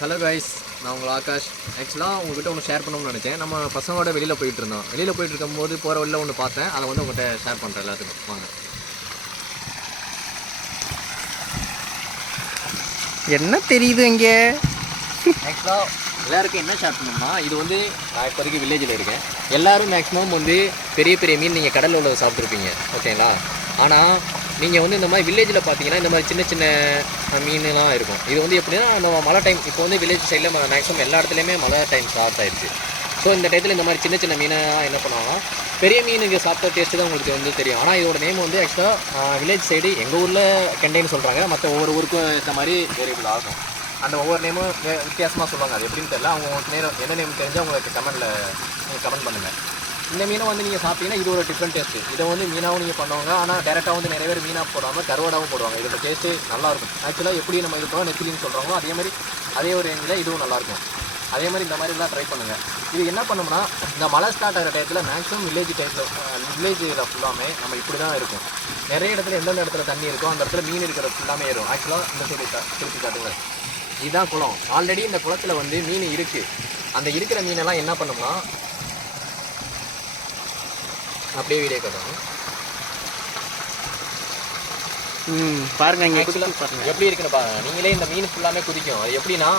Hello guys, நான் உங்கள் ஆகாஷ். ஆக்சுவலாக உங்கள்கிட்ட ஒன்று ஷேர் பண்ணணும்னு நினச்சேன். நம்ம பசங்களோட வெளியில் போயிட்டுருந்தோம். வெளியில் போயிட்டு இருக்கும்போது போகிற வழியில் ஒன்று பார்த்தேன். அதை வந்து உங்கள்கிட்ட ஷேர் பண்ணுறேன் எல்லாத்துக்கும். வாங்க. என்ன தெரியுது இங்கே? ஆக்சுவலாக எல்லாருக்கும் என்ன ஷேர் பண்ணணும்னா, இது வந்து நான் இப்போதைக்கு வில்லேஜில் இருக்கேன். எல்லோரும் மேக்ஸிமம் வந்து பெரிய பெரிய மீன் நீங்கள் கடலில் உள்ளதை சாப்பிட்ருப்பீங்க, ஓகேங்களா? ஆனால் நீங்கள் வந்து இந்த மாதிரி வில்லேஜில் பார்த்தீங்கன்னா இந்த மாதிரி சின்ன சின்ன மீன்லாம் இருக்கும். இது வந்து எப்படின்னா நம்ம மழை டைம், இப்போ வந்து வில்லேஜ் சைடில் மேக்ஸிமம் எல்லா இடத்துலையுமே மழை டைம் ஸ்டார்ட் ஆயிடுச்சு. ஸோ இந்த டயத்தில் இந்த மாதிரி சின்ன சின்ன மீனாக என்ன பண்ணுவாங்கன்னா, பெரிய மீனுக்கு சாப்பிட்ட டேஸ்ட்டு தான் உங்களுக்கு வந்து தெரியும். ஆனால் இதோட நேம் வந்து ஆக்சுவலாக வில்லேஜ் சைடு எங்கள் ஊரில் கெண்டைன்னு சொல்கிறாங்க. மற்ற ஒவ்வொரு ஊருக்கும் இந்த மாதிரி வேரியபிள் ஆகும். அந்த ஒவ்வொரு நேமும் வித்தியாசமாக சொல்லுவாங்க. அது எப்படின்னு தெரியல. அவங்க நேரம் என்ன நேம் தெரிஞ்சால் உங்களுக்கு கமெண்டில் நீங்கள் கமெண்ட் பண்ணுங்கள். இந்த மீனை வந்து நீங்கள் சாப்பிட்டீங்கன்னா இது ஒரு டிஃப்ரெண்ட் டேஸ்ட்டு. இதை வந்து மீனாகவும் நீங்கள் பண்ணுவாங்க. ஆனால் டேரெக்டாக வந்து நிறைய பேர் மீனாக போடாமல் கருவாடாகவும் போடுவாங்க. இதோட டேஸ்ட்டு நல்லாயிருக்கும். ஆக்சுவலாக எப்படி நம்ம இது போனால் நெத்திலின்னு சொல்கிறாங்களோ அதே ஒரு ரேஞ்சில் இதுவும் நல்லாயிருக்கும். அதே மாதிரி இந்த மாதிரிலாம் ட்ரை பண்ணுங்கள். இது என்ன பண்ணோம்னா, இந்த மழை ஸ்டார்ட் ஆகிற டயத்தில் மேக்ஸிமம் வில்லேஜில் ஃபுல்லாமே நம்ம இப்படி தான் இருக்கும். நிறைய இடத்துல எந்தெந்த இடத்துல தண்ணி இருக்கோ அந்த இடத்துல மீன் இருக்கிற ஃபுல்லாமே ஏறும். ஆக்சுவலாக இந்த சைடு திருப்பி காட்டுங்க. இதுதான் குளம். ஆல்ரெடி இந்த குளத்தில் வந்து மீன் இருக்குது. அந்த இருக்கிற மீனெல்லாம் என்ன பண்ணோம்னா, அப்படியே வீடியோ காட்டுவோம். பாருங்க இங்கே பாருங்க எப்படி இருக்குன்னு பாருங்க. நீங்களே இந்த மீன் ஃபுல்லாமே குதிக்கும். அது எப்படின்னா,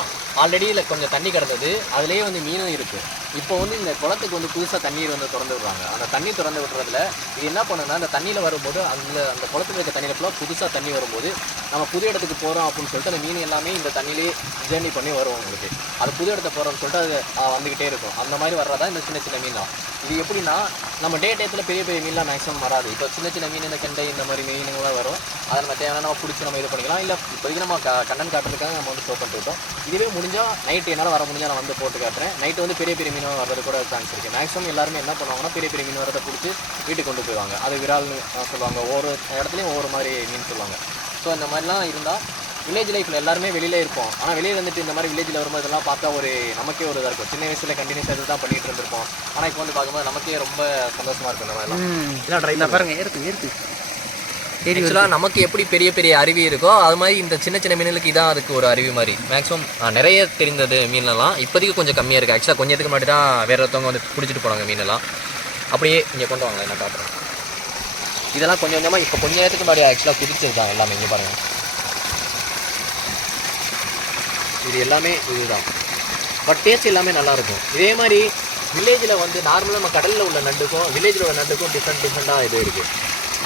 ஆல்ரெடி இதில் கொஞ்சம் தண்ணி கிடந்தது, அதுலேயே வந்து மீனும் இருக்குது. இப்போ வந்து இந்த குளத்துக்கு வந்து புதுசாக தண்ணீர் வந்து திறந்து விடுறாங்க. அந்த தண்ணி திறந்து விடுறதுல இது என்ன பண்ணுன்னா, அந்த தண்ணியில் வரும்போது அந்த குளத்துக்கு இருக்க தண்ணியில் ஃபுல்லாக புதுசாக தண்ணி வரும்போது நம்ம புது இடத்துக்கு போகிறோம் அப்படின்னு சொல்லிட்டு அந்த மீன் எல்லாமே இந்த தண்ணியிலே ஜேர்னி பண்ணி வரும். உங்களுக்கு அது புது இடத்த போகிறோம்னு சொல்லிட்டு அது வந்துக்கிட்டே இருக்கும். அந்த மாதிரி வர்றதா இந்த சின்ன சின்ன மீன் தான். இது எப்படின்னா, நம்ம டே டயத்தில் பெரிய பெரிய மீன்லாம் மேக்ஸிமம் வராது. இப்போ சின்ன சின்ன மீன், இந்த கெண்டை, இந்த மாதிரி மீனுங்களாம் வரும். அதை நம்ம தேவையான நம்ம பிடிச்சி நம்ம இது பண்ணிக்கலாம். இல்லை இப்போதைக்கு நம்ம கண்ணன் காட்டுறதுக்காக நம்ம வந்து ஷோ பண்ணிட்டு இருக்கோம். இதுவே முடிஞ்சால் நைட்டு என்னால் வர முடிஞ்சால் நான் வந்து போட்டு காட்டுறேன். நைட்டு வந்து பெரிய பெரிய மீன் வர்றது கூட சான்ஸ் இருக்குது. மேக்ஸிமம் எல்லாருமே என்ன பண்ணுவாங்கன்னா, பெரிய பெரிய மீன் வரதை பிடிச்சி வீட்டுக்கு கொண்டு போயிடுவாங்க. அது விரால்னு சொல்லுவாங்க. ஒவ்வொரு இடத்துலையும் ஒவ்வொரு மாதிரி மீன் சொல்லுவாங்க. ஸோ இந்த மாதிரிலாம் இருந்தால் வில்லேஜ் லைஃப்பில் எல்லாருமே வெளியிலே இருப்போம். ஆனால் வெளியே வந்துட்டு இந்த மாதிரி வில்லேஜில் வரும்போது இதெல்லாம் பார்த்தா நமக்கே ஒரு இதாக இருக்கும். சின்ன வயசில் கண்டினியூஸாக இது தான் பண்ணிகிட்டு இருந்திருப்போம். ஆனால் இப்போ வந்து பார்க்கும்போது நமக்கே ரொம்ப சந்தோஷமாக இருக்கும். இந்த மாதிரிலாம் ட்ரை பாருங்க ஏற்று ஆக்சுவலாக நமக்கு எப்படி பெரிய பெரிய அருவி இருக்கோ அது மாதிரி இந்த சின்ன சின்ன மீன்களுக்கு இதான் அதுக்கு ஒரு அருவி மாதிரி. மேக்ஸிமம் நிறைய தெரிந்தது மீனெல்லாம் இப்போதைக்கு கொஞ்சம் கம்மியாக இருக்குது. ஆக்சுவலாக கொஞ்சத்துக்கு முன்னாடி தான் வேறு ஒருத்தவங்க வந்து பிடிச்சிட்டு போனாங்க மீனெல்லாம். அப்படியே இங்கே கொண்டு வாங்க, என்ன காட்டுறேன். இதெல்லாம் கொஞ்சம் கொஞ்சமாக இப்போ கொஞ்சம் நேரத்துக்கு முன்னாடி ஆக்சுவலாக பிடிச்சிருக்காங்க எல்லாமே. இங்கே பாருங்கள், இது எல்லாமே இதுதான். பட் டேஸ்ட் எல்லாமே நல்லாயிருக்கும். இதே மாதிரி வில்லேஜில் வந்து நார்மலாக நம்ம கடலில் உள்ள நண்டுக்கும் வில்லேஜில் உள்ள நண்டுக்கும் டிஃப்ரெண்ட்டாக இது இருக்குது.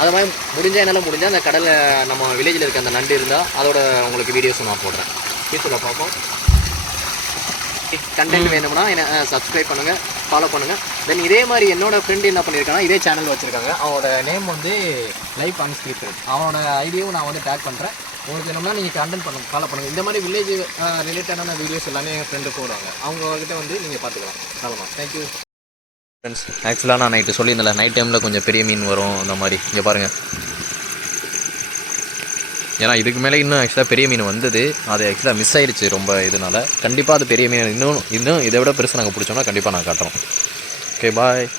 அது மாதிரி என்னால் முடிஞ்சால் அந்த கடலில் நம்ம வில்லேஜில் இருக்க அந்த நண்டு இருந்தால் அதோட உங்களுக்கு வீடியோஸும் நான் போடுறேன். ஃபியூச்சரில் பார்ப்போம். கண்டென்ட் வேணும்னா என்ன சப்ஸ்கிரைப் பண்ணுங்கள், ஃபாலோ பண்ணுங்கள். தென் இதே மாதிரி என்னோடய ஃப்ரெண்டு என்ன பண்ணியிருக்காங்கன்னா, இதே சேனல் வச்சுருக்காங்க. அவனோட நேம் வந்து லைஃப் அன்ஸ்கிரிப்டட். அவனோட ஐடியாவும் நான் வந்து டேக் பண்ணுறேன். உங்களுக்கு வேணும்னா நீங்கள் கண்டென்ட் ஃபாலோ பண்ணுங்கள். இந்த மாதிரி வில்லேஜ் ரிலேட்டடான வீடியோஸ் எல்லாமே என் ஃப்ரெண்டு போடுவாங்க. அவங்கக்கிட்ட வந்து நீங்கள் பார்த்துக்கலாம். அவ்வளோதான். Thank you friends. ஆக்சுவலாக நான் நைட்டு சொல்லியிருந்தேன், நைட் டைமில் கொஞ்சம் பெரிய மீன் வரும் அந்த மாதிரி. இங்கே பாருங்கள். ஏன்னா இதுக்கு மேலே இன்னும் ஆக்சுவலாக பெரிய மீன் வந்தது, அது ஆக்சுவலாக மிஸ் ஆயிடுச்சு ரொம்ப இதனால். கண்டிப்பாக அது பெரிய மீன் இன்னும் இதை விட பெருசாக நாங்கள் பிடிச்சோம்னா கண்டிப்பாக நான் காட்டுறோம். ஓகே, பாய்.